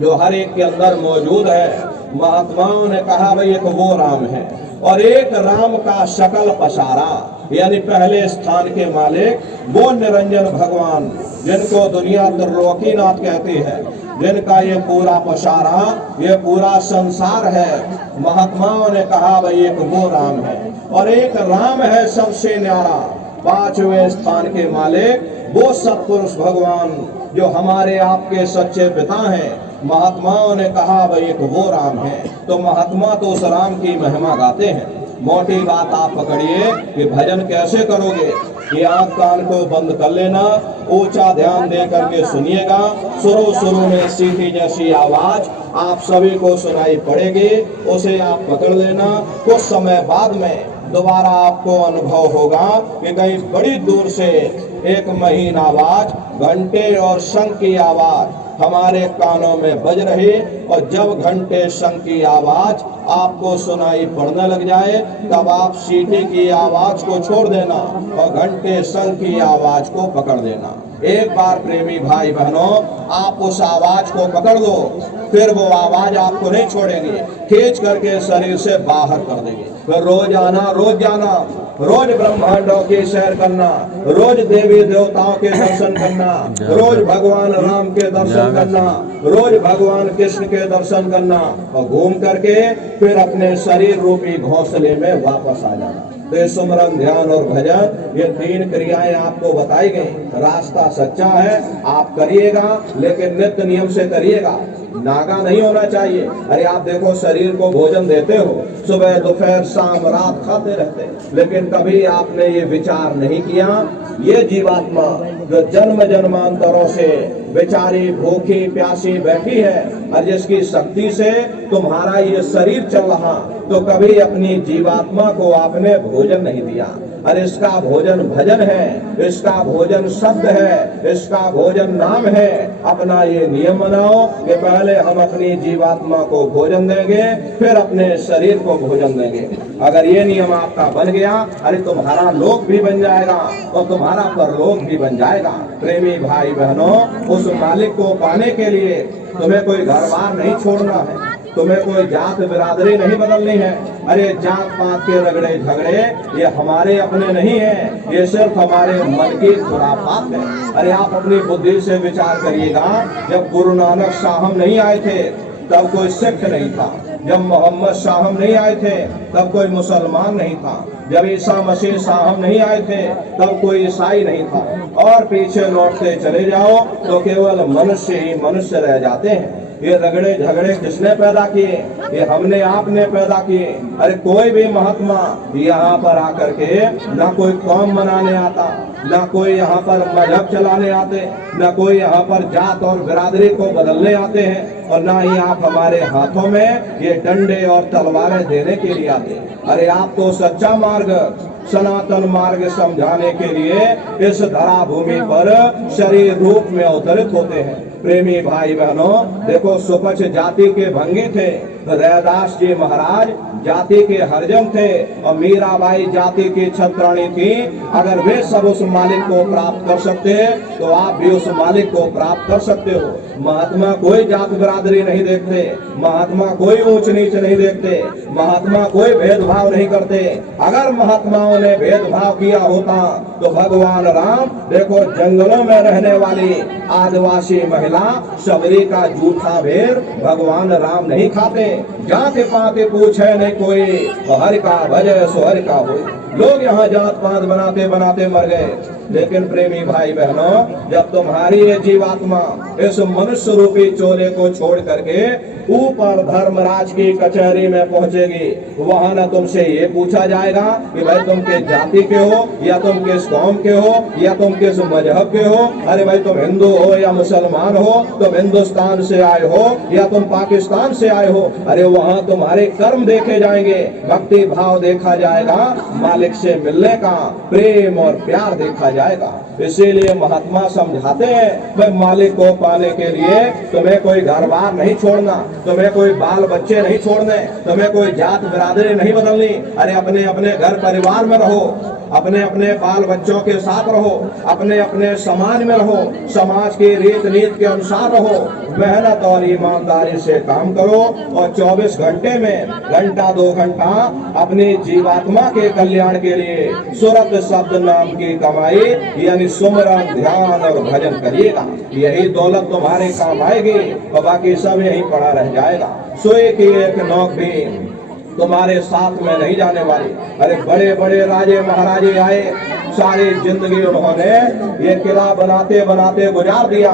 जो हर एक के अंदर मौजूद है। महात्माओं ने कहा भाई एक वो राम है और एक राम का शकल पसारा, यानी पहले स्थान के मालिक वो निरंजन भगवान जिनको दुनिया त्रिलोकीनाथ कहती है, जिनका ये पूरा पसारा, ये पूरा संसार है। महात्माओं ने कहा भाई एक वो राम है और एक राम है सबसे न्यारा, 5वें स्थान के मालिक वो सत्पुरुष भगवान जो हमारे आपके सच्चे पिता हैं। महात्माओं ने कहा भाई एक वो राम है। तो महात्मा तो उस राम की महिमा गाते हैं। मोटी बात आप पकड़िए कि भजन कैसे करोगे। ये आंख कान को बंद कर लेना, ऊंचा ध्यान दे करके सुनिएगा। शुरू में सीटी जैसी आवाज आप सभी को सुनाई पड़ेगी, उसे आप पकड़ लेना। कुछ समय बाद में दोबारा आपको अनुभव होगा कि कहीं बड़ी दूर से एक महीन आवाज, घंटे और शंख की आवाज हमारे कानों में बज रही, और जब घंटे शंख की आवाज आपको सुनाई पड़ने लग जाए तब आप सीटी की आवाज को छोड़ देना और घंटे शंख की आवाज को पकड़ देना। एक बार प्रेमी भाई बहनों आप उस आवाज को पकड़ लो, फिर वो आवाज आपको नहीं छोड़ेगी, खींच करके शरीर से बाहर कर देगी। फिर रोज जाना, रोज ब्रह्मांडों की सैर करना, रोज देवी देवताओं के दर्शन करना, रोज भगवान राम के दर्शन करना, रोज भगवान कृष्ण के दर्शन करना और घूम करके फिर अपने शरीर रूपी घोंसले में वापस आ जाना। तो सुमरन, ध्यान और भजन, ये 3 क्रियाएं आपको बताई गई। रास्ता सच्चा है, आप करिएगा, लेकिन नित्य नियम से करिएगा, नागा नहीं होना चाहिए। अरे आप देखो शरीर को भोजन देते हो, सुबह दोपहर शाम रात खाते रहते, लेकिन कभी आपने ये विचार नहीं किया ये जीवात्मा जो जन्म जन्मांतरों से बेचारी भूखी प्यासी बैठी है और जिसकी शक्ति से तुम्हारा ये शरीर चल रहा, तो कभी अपनी जीवात्मा को आपने भोजन नहीं दिया। अरे इसका भोजन भजन है, इसका भोजन शब्द है, इसका भोजन नाम है। अपना ये नियम बनाओ कि पहले हम अपनी जीवात्मा को भोजन देंगे, फिर अपने शरीर को भोजन देंगे। अगर ये नियम आपका बन गया, अरे तुम्हारा लोक भी बन जाएगा और तुम्हारा परलोक भी बन जाएगा। प्रेमी भाई बहनों, उस मालिक को पाने के लिए तुम्हें कोई घर बार नहीं छोड़ना है, तुम्हें कोई जात बिरादरी नहीं बदलनी है। अरे जात पात के रगड़े झगड़े ये हमारे अपने नहीं है, ये सिर्फ हमारे मन की खुरापात है। अरे आप अपनी बुद्धि से विचार करिएगा, जब गुरु नानक साहब नहीं आए थे तब कोई सिख नहीं था, जब मोहम्मद साहब नहीं आए थे तब कोई मुसलमान नहीं था, जब ईसा मसीह साहब नहीं आए थे तब कोई ईसाई नहीं था, और पीछे लौटते चले जाओ तो केवल मनुष्य ही मनुष्य रह जाते हैं। ये रगड़े झगड़े किसने पैदा किए? ये हमने आपने पैदा किए। अरे कोई भी महात्मा यहाँ पर आकर के ना कोई कौम बनाने आता, ना कोई यहाँ पर मजहब चलाने आते, ना कोई यहाँ पर जात और बिरादरी को बदलने आते हैं, और ना ही आप हमारे हाथों में ये डंडे और तलवारें देने के लिए आते। अरे आप तो सच्चा मार्ग, सनातन मार्ग समझाने के लिए इस धरा भूमि पर शरीर रूप में अवतरित होते हैं। प्रेमी भाई बहनों, देखो सुपच जाति के भंगी थे, रैदास जी महाराज जाति के हरजन थे और मीराबाई जाति की छत्राणी थी। अगर वे सब उस मालिक को प्राप्त कर सकते हैं तो आप भी उस मालिक को प्राप्त कर सकते हो। महात्मा कोई जात बिरादरी नहीं देखते, महात्मा कोई ऊंच नीच नहीं देखते, महात्मा कोई भेदभाव नहीं करते। अगर महात्माओं ने भेदभाव किया होता तो भगवान राम देखो जंगलों में रहने वाली आदिवासी महिला सबरी का जूठा भेड़ भगवान राम नहीं खाते। जाते पाते पूछे नहीं कोई, हरि का भजय सो हरि का होय। लोग यहाँ जात पात बनाते बनाते मर गए। लेकिन प्रेमी भाई बहनों, जब तुम्हारी ये जीवात्मा इस मनुष्य रूपी चोले को छोड़ करके ऊपर धर्मराज की कचहरी में पहुंचेगी, वहां न तुमसे ये पूछा जाएगा कि भाई तुम किस जाति के हो, या तुम किस कौम के हो, या तुम किस मजहब के हो। अरे भाई तुम हिंदू हो या मुसलमान हो, तुम हिंदुस्तान से आए हो या तुम पाकिस्तान से आए हो। अरे वहां तुम्हारे कर्म देखे जाएंगे, भक्ति भाव देखा जाएगा, मालिक से मिलने का प्रेम और प्यार देखा जाएगा। इसीलिए महात्मा समझाते हैं, भाई मालिक को पाने के लिए तुम्हें कोई घर बार नहीं छोड़ना, तुम्हें कोई बाल बच्चे नहीं छोड़ने, तुम्हें कोई जात बिरादरी नहीं बदलनी। अरे अपने अपने घर परिवार में रहो, अपने अपने बाल बच्चों के साथ रहो, अपने अपने समाज में रहो, समाज के रीत नीति के अनुसार रहो, मेहनत और ईमानदारी से काम करो और 24 घंटे में घंटा 2 घंटा अपनी जीवात्मा के कल्याण के लिए सुरत शब्द नाम की कमाई यानी सुमरन, ध्यान और भजन करिएगा। यही दौलत तुम्हारे काम आएगी और बाकी सब यहीं पड़ा रह जाएगा। सोए की एक नौक भी तुम्हारे साथ में नहीं जाने वाली। अरे बड़े बड़े राजे महाराजे आए, सारी जिंदगी उन्होंने ये किला बनाते बनाते गुजार दिया।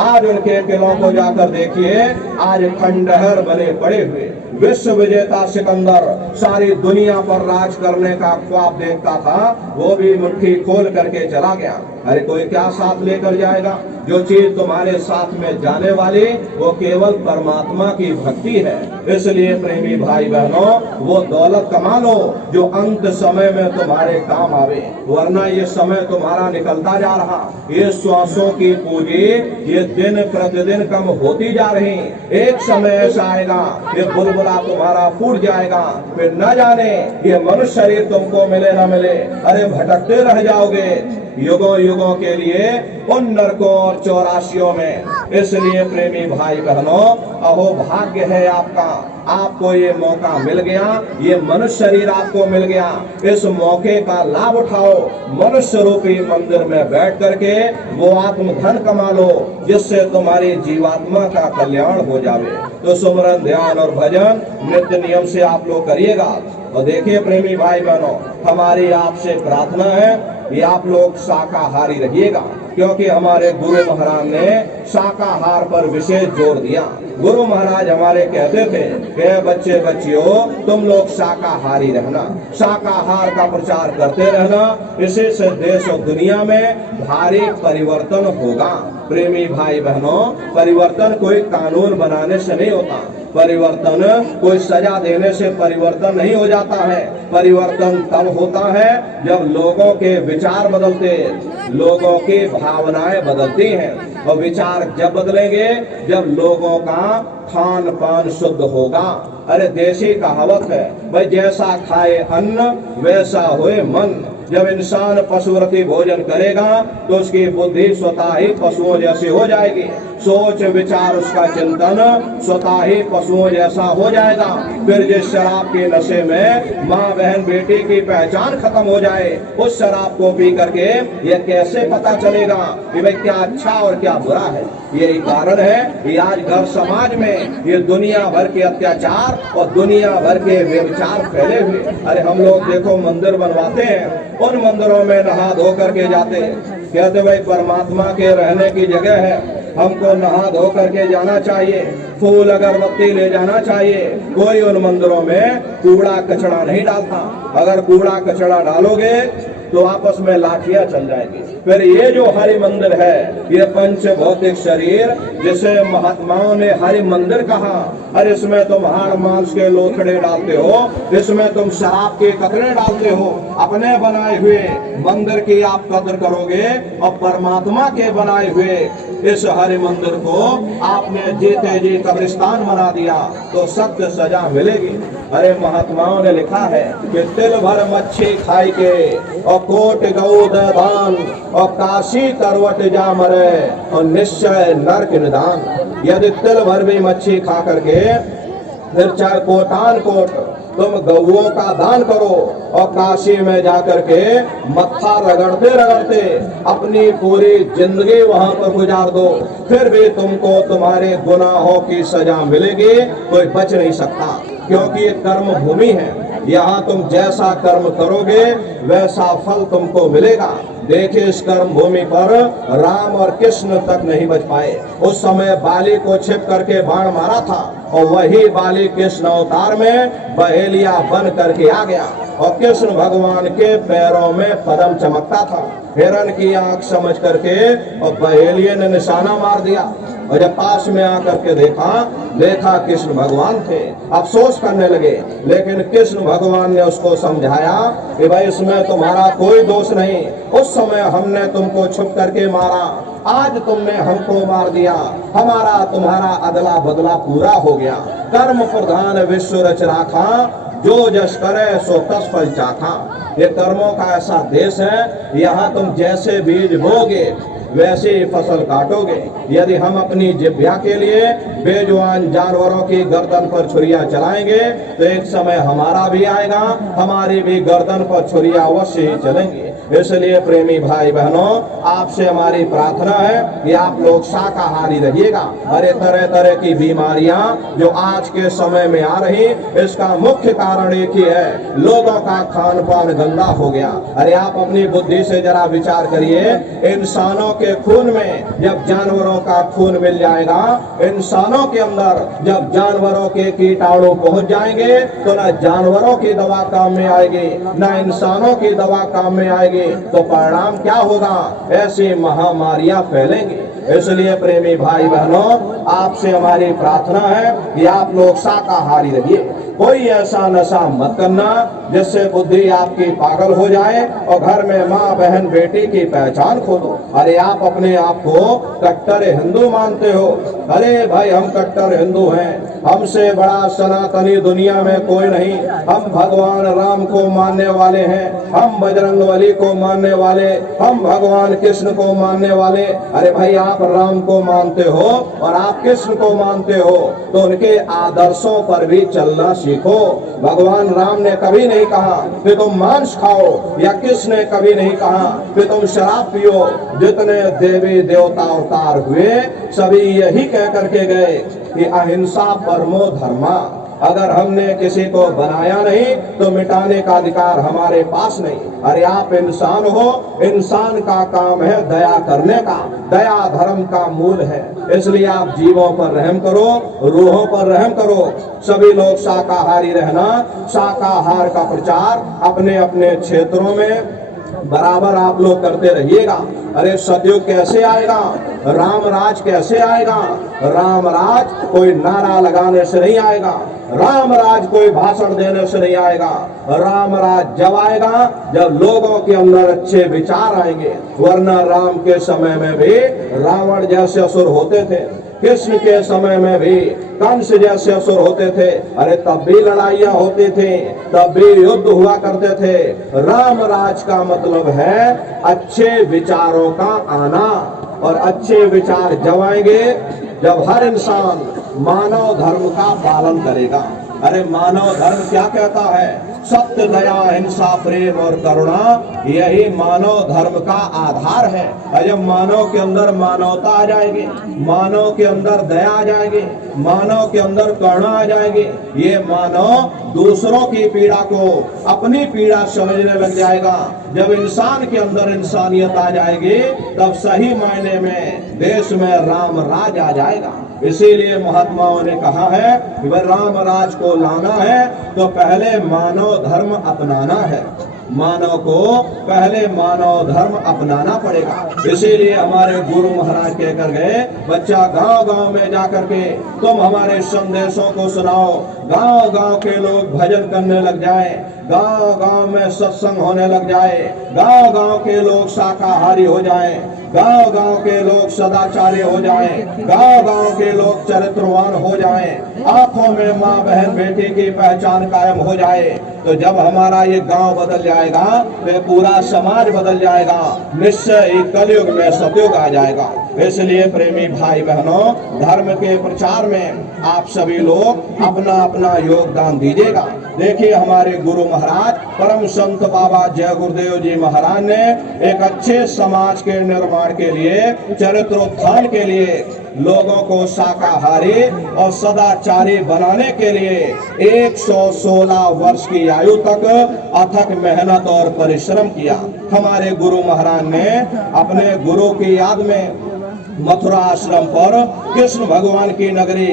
आज उनके किलों को जाकर देखिए, आज खंडहर बने पड़े हुए। विश्व विजेता सिकंदर सारी दुनिया पर राज करने का ख्वाब देखता था, वो भी मुट्ठी खोल करके चला गया। अरे कोई क्या साथ लेकर जाएगा? जो चीज तुम्हारे साथ में जाने वाली वो केवल परमात्मा की भक्ति है। इसलिए प्रेमी भाई बहनों, वो दौलत कमा लो जो अंत समय में तुम्हारे काम आवे, वरना ये समय तुम्हारा निकलता जा रहा। ये श्वासों की पूंजी ये दिन प्रतिदिन कम होती जा रही। एक समय ऐसा आएगा ये बुलबुला तुम्हारा फूट जाएगा, फिर न जाने ये मनुष्य शरीर तुमको मिले न मिले। अरे भटकते रह जाओगे युगों युगों के लिए उन नरकों और 84 में। इसलिए प्रेमी भाई बहनों, अहो भाग्य है आपका, आपको ये मौका मिल गया, ये मनुष्य शरीर आपको मिल गया। इस मौके का लाभ उठाओ, मनुष्य रूपी मंदिर में बैठ करके वो आत्म धन कमा लो जिससे तुम्हारी जीवात्मा का कल्याण हो जावे। तो सुमरन, ध्यान और भजन नित्य नियम से आप लोग करिएगा। और देखिए प्रेमी भाई बहनों, हमारी आपसे प्रार्थना है कि आप लोग शाकाहारी रहिएगा, क्योंकि हमारे गुरु महाराज ने शाकाहार पर विशेष जोर दिया। गुरु महाराज हमारे कहते थे कि बच्चे बच्चियों तुम लोग शाकाहारी रहना, शाकाहार का प्रचार करते रहना, इसी से देश और दुनिया में भारी परिवर्तन होगा। प्रेमी भाई बहनों, परिवर्तन कोई कानून बनाने से नहीं होता, परिवर्तन कोई सजा देने से परिवर्तन नहीं हो जाता है। परिवर्तन तब होता है जब लोगों के विचार बदलते, लोगों की भावनाएं बदलती हैं। और विचार जब बदलेंगे जब लोगों का खान पान शुद्ध होगा। अरे देसी कहावत है, भाई जैसा खाए अन्न वैसा होए मन। जब इंसान पशुव्रती भोजन करेगा तो उसकी बुद्धि स्वतः ही पशुओं जैसी हो जाएगी, सोच विचार उसका चिंतन स्वतः ही पशुओं जैसा हो जाएगा। फिर जिस शराब के नशे में माँ बहन बेटी की पहचान खत्म हो जाए, उस शराब को पी करके ये कैसे पता चलेगा कि भाई क्या अच्छा और क्या बुरा है। यही कारण है कि आज घर समाज में ये दुनिया भर के अत्याचार और दुनिया भर के व्यभिचार फैले हुए। अरे हम लोग देखो मंदिर बनवाते हैं, उन मंदिरों में नहा धो करके जाते, कहते भाई परमात्मा के रहने की जगह है, हमको नहा धो करके जाना चाहिए, फूल अगरबत्ती ले जाना चाहिए। कोई उन मंदिरों में कूड़ा कचरा नहीं डालता। अगर कूड़ा कचरा डालोगे तो आपस में लाठियां चल जाएगी। फिर ये जो हरि मंदिर है, ये पंच भौतिक शरीर जिसे महात्माओं ने हरि मंदिर कहा, और इसमें तुम हाड़ मांस के लोथड़े डालते हो, इसमें तुम शराब के कतरे डालते हो। अपने बनाए हुए मंदिर की आप कदर करोगे और परमात्मा के बनाए हुए इस हरि मंदिर को आपने जीते जी कब्रिस्तान बना दिया तो सख्त सजा मिलेगी। अरे महात्माओं ने लिखा है कि तिल भर मच्छी खाई के और कोट गौ दान और काशी करवट जा मरे और निश्चय नरक निदान। यदि तिल भर भी मच्छी खा करके फिर चाहे कोटान कोट तुम गौओं का दान करो और काशी में जाकर के मत्था रगड़ते रगड़ते अपनी पूरी जिंदगी वहां पर गुजार दो, फिर भी तुमको तुम्हारे गुनाहों की सजा मिलेगी, कोई बच नहीं सकता। क्योंकि ये कर्म भूमि है, यहाँ तुम जैसा कर्म करोगे वैसा फल तुमको मिलेगा। देखिए इस कर्म भूमि पर राम और कृष्ण तक नहीं बच पाए। उस समय बाली को छिप करके बाण मारा था और वही बाली कृष्ण अवतार में बहेलिया बन करके आ गया और कृष्ण भगवान के पैरों में पद्म चमकता था। हिरण की आंख समझ करके और बहेलिये ने निशाना मार दिया और जब पास में आकर के देखा कृष्ण भगवान थे। अफसोस करने लगे, लेकिन कृष्ण भगवान ने उसको समझाया कि भाई इसमें तुम्हारा कोई दोष नहीं। उस समय हमने तुमको छुप करके मारा, आज तुमने हमको मार दिया, हमारा तुम्हारा अदला बदला पूरा हो गया। कर्म प्रधान विश्व रच राखा, जो जस करे सो तस फल चाखा। ये कर्मों का ऐसा देश है, यहाँ तुम जैसे बीज बोगे वैसे ही फसल काटोगे। यदि हम अपनी जिह्वा के लिए बेजुबान जानवरों की गर्दन पर छुरियां चलाएंगे तो एक समय हमारा भी आएगा, हमारी भी गर्दन पर छुरियां अवश्य ही चलेंगी। इसलिए प्रेमी भाई बहनों, आपसे हमारी प्रार्थना है कि आप लोग शाकाहारी रहिएगा। अरे तरह तरह की बीमारियां जो आज के समय में आ रही, इसका मुख्य कारण एक ही है, लोगों का खान पान गंदा हो गया। अरे आप अपनी बुद्धि से जरा विचार करिए, इंसानों के खून में जब जानवरों का खून मिल जाएगा, इंसानों के अंदर जब जानवरों के कीटाणु पहुंच जाएंगे तो न जानवरों की दवा काम में आएगी, न इंसानों की दवा काम में आएगी। तो परिणाम क्या होगा? ऐसी महामारियां फैलेंगी। इसलिए प्रेमी भाई बहनों, आपसे हमारी प्रार्थना है कि आप लोग शाकाहारी रहिए। कोई ऐसा नशा मत करना जिससे बुद्धि आपकी पागल हो जाए और घर में माँ बहन बेटी की पहचान खो दो। अरे आप अपने आप को कट्टर हिंदू मानते हो, अरे भाई हम कट्टर हिंदू हैं, हमसे बड़ा सनातनी दुनिया में कोई नहीं। हम भगवान राम को मानने वाले हैं, हम बजरंगबली को मानने वाले, हम भगवान कृष्ण को मानने वाले। अरे भाई आप राम को मानते हो और आप कृष्ण को मानते हो तो उनके आदर्शों पर भी चलना सीखो। भगवान राम ने कभी नहीं कहा कि तुम मांस खाओ, या कृष्ण ने कभी नहीं कहा कि तुम शराब पियो। जितने देवी देवता अवतार हुए सभी यही कह करके गए कि अहिंसा परमो धर्मा। अगर हमने किसी को बनाया नहीं तो मिटाने का अधिकार हमारे पास नहीं। अरे आप इंसान हो, इंसान का काम है दया करने का, दया धर्म का मूल है। इसलिए आप जीवों पर रहम करो, रूहों पर रहम करो। सभी लोग शाकाहारी रहना, शाकाहार का प्रचार अपने अपने क्षेत्रों में बराबर आप लोग करते रहिएगा। अरे सतयुग कैसे आएगा, राम राज कैसे आएगा? राम राज कोई नारा लगाने से नहीं आएगा, राम राज कोई भाषण देने से नहीं आएगा। राम राज जब आएगा जब लोगों के अंदर अच्छे विचार आएंगे। वरना राम के समय में भी रावण जैसे असुर होते थे, कृष्ण के समय में भी कंस जैसे असुर होते थे। अरे तब भी लड़ाइयां होती थी, तब भी युद्ध हुआ करते थे। राम राज का मतलब है अच्छे विचारों का आना, और अच्छे विचार जब आएंगे जब हर इंसान मानव धर्म का पालन करेगा। अरे मानव धर्म क्या कहता है? सत्य, दया, अहिंसा, प्रेम और करुणा, यही मानव धर्म का आधार है। और जब मानव के अंदर मानवता आ जाएगी, मानव के अंदर दया आ जाएगी, मानव के अंदर करुणा आ जाएगी, ये मानव दूसरों की पीड़ा को अपनी पीड़ा समझने लग जाएगा। जब इंसान के अंदर इंसानियत आ जाएगी तब सही मायने में देश में राम राज आ जाएगा। इसीलिए महात्माओं ने कहा है कि वह राम राज को लाना है तो पहले मानव धर्म अपनाना है, मानव को पहले मानव धर्म अपनाना पड़ेगा। इसीलिए हमारे गुरु महाराज कहकर गए, बच्चा गांव गांव में जाकर के तुम हमारे संदेशों को सुनाओ, गांव गांव के लोग भजन करने लग जाएं, गांव गांव में सत्संग होने लग जाए, गांव गांव के लोग शाकाहारी हो जाएं, गांव गांव के लोग सदाचारी हो जाएं, गांव गांव के लोग चरित्रवान हो जाएं, आंखों में माँ बहन बेटी की पहचान कायम हो जाए। तो जब हमारा ये गांव बदल जाएगा तो पूरा समाज बदल जाएगा, निश्चय ही कलयुग में सतयुग आ जाएगा। इसलिए प्रेमी भाई बहनों, धर्म के प्रचार में आप सभी लोग अपना अपना योगदान दीजिएगा। देखिए हमारे गुरु महाराज परम संत बाबा जय गुरुदेव जी महाराज ने एक अच्छे समाज के निर्माण के लिए, चरित्रोत्थान के लिए, लोगों को शाकाहारी और सदाचारी बनाने के लिए 116 वर्ष की आयु तक अथक मेहनत और परिश्रम किया। हमारे गुरु महाराज ने अपने गुरु की याद में मथुरा आश्रम पर कृष्ण भगवान की नगरी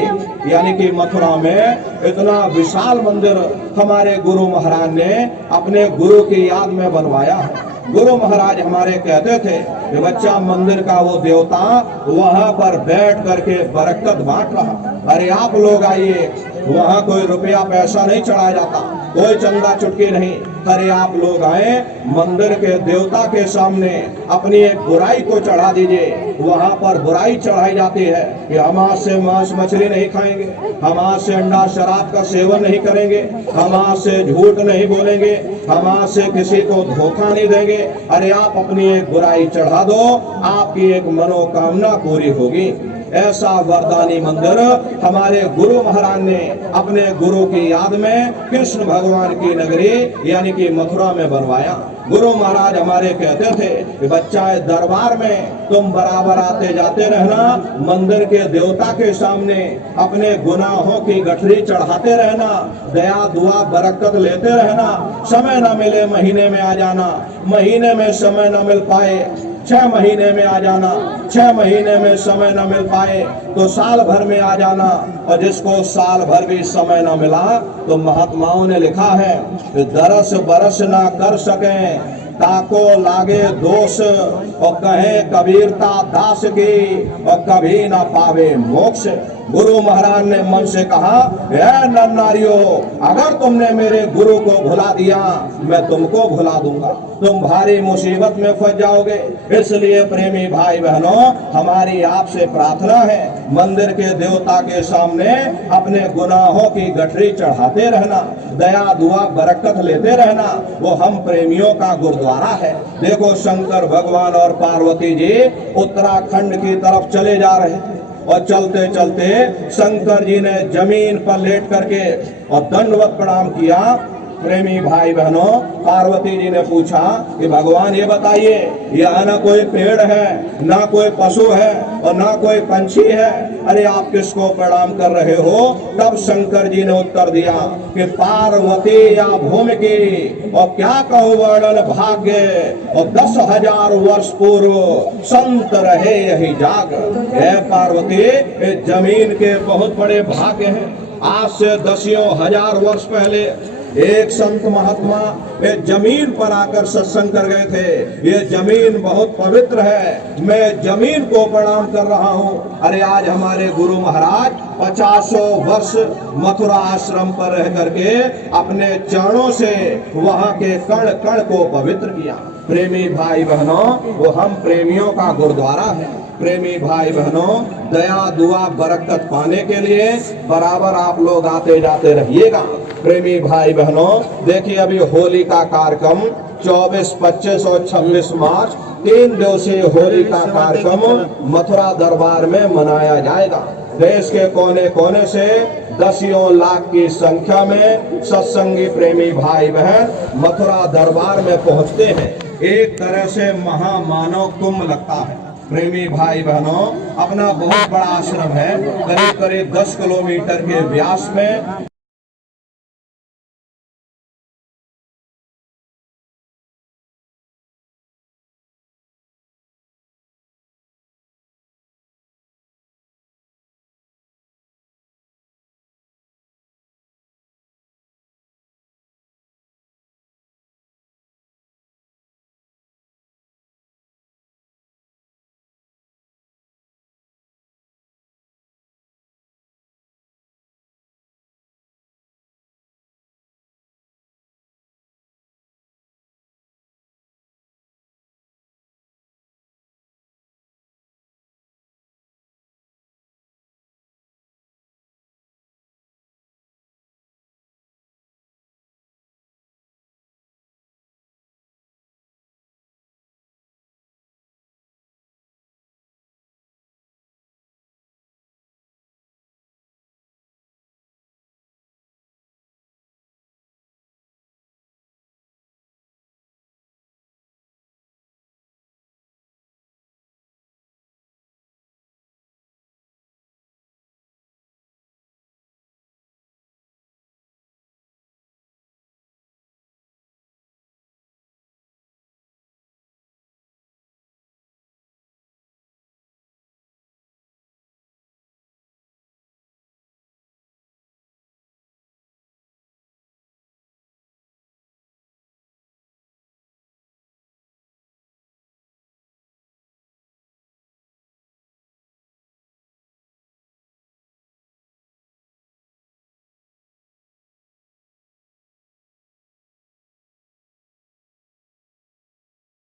यानी कि मथुरा में इतना विशाल मंदिर हमारे गुरु महाराज ने अपने गुरु की याद में बनवाया है। गुरु महाराज हमारे कहते थे कि बच्चा, मंदिर का वो देवता वहां पर बैठ करके बरकत बांट रहा। अरे आप लोग आइए, वहां कोई रुपया पैसा नहीं चढ़ाया जाता, कोई चंदा चुटकी नहीं। अरे आप लोग आए, मंदिर के देवता के सामने अपनी एक बुराई को चढ़ा दीजिए। वहां पर बुराई चढ़ाई जाती है कि हम आज से मांस मछली नहीं खाएंगे, हम आज से अंडा शराब का सेवन नहीं करेंगे, हम आज से झूठ नहीं बोलेंगे, हम आज से किसी को धोखा नहीं देंगे। अरे आप अपनी एक बुराई चढ़ा दो, आपकी एक मनोकामना पूरी होगी। ऐसा वरदानी मंदिर हमारे गुरु महाराज ने अपने गुरु की याद में कृष्ण भगवान की नगरी यानी कि मथुरा में बनवाया। गुरु महाराज हमारे कहते थे कि बच्चा, दरबार में तुम बराबर आते जाते रहना, मंदिर के देवता के सामने अपने गुनाहों की गठरी चढ़ाते रहना, दया दुआ बरकत लेते रहना। समय न मिले महीने में आ जाना, महीने में समय न मिल पाए 6 महीने में आ जाना, 6 महीने में समय न मिल पाए तो साल भर में आ जाना। और जिसको साल भर भी समय न मिला तो महात्माओं ने लिखा है कि दरस बरस ना कर सके, ताको लागे दोष, और कहे कबीरता दास की, और कभी ना पावे मोक्ष। गुरु महाराज ने मन से कहा, हे नर नारियों, अगर तुमने मेरे गुरु को भुला दिया मैं तुमको भुला दूंगा, तुम भारी मुसीबत में फंस जाओगे। इसलिए प्रेमी भाई बहनों, हमारी आपसे प्रार्थना है, मंदिर के देवता के सामने अपने गुनाहों की गठरी चढ़ाते रहना, दया दुआ बरकत लेते रहना। वो हम प्रेमियों का गुरुद्वारा है। देखो, शंकर भगवान और पार्वती जी उत्तराखंड की तरफ चले जा रहे हैं और चलते चलते शंकर जी ने जमीन पर लेट करके और दंडवत प्रणाम किया। प्रेमी भाई बहनों, पार्वती जी ने पूछा कि भगवान ये बताइए, यहाँ ना कोई पेड़ है, ना कोई पशु है और ना कोई पंछी है, अरे आप किसको प्रणाम कर रहे हो? तब शंकर जी ने उत्तर दिया कि पार्वती या भूमि की, और क्या कहूँ वर्णन भाग्य, और 10,000 वर्ष पूर्व संत रहे यही जाग। है पार्वती, जमीन के बहुत बड़े भाग्य हैं। आज से 10,000 वर्ष पहले एक संत महात्मा जमीन पर आकर सत्संग कर गए थे। ये जमीन बहुत पवित्र है, मैं जमीन को प्रणाम कर रहा हूँ। अरे आज हमारे गुरु महाराज 50 वर्ष मथुरा आश्रम पर रह करके अपने चरणों से वहाँ के कण कण को पवित्र किया। प्रेमी भाई बहनों, वो हम प्रेमियों का गुरुद्वारा है। प्रेमी भाई बहनों, दया दुआ बरकत पाने के लिए बराबर आप लोग आते जाते रहिएगा। प्रेमी भाई बहनों, देखिए अभी होली का कार्यक्रम 24, 25 और 26 मार्च 3 दिवसीय होली का कार्यक्रम मथुरा दरबार में मनाया जाएगा। देश के कोने कोने से 10 लाख की संख्या में सत्संगी प्रेमी भाई बहन मथुरा दरबार में पहुंचते हैं। एक तरह से महामानव कुंभ लगता है। प्रेमी भाई बहनों, अपना बहुत बड़ा आश्रम है, करीब करीब 10 किलोमीटर के व्यास में।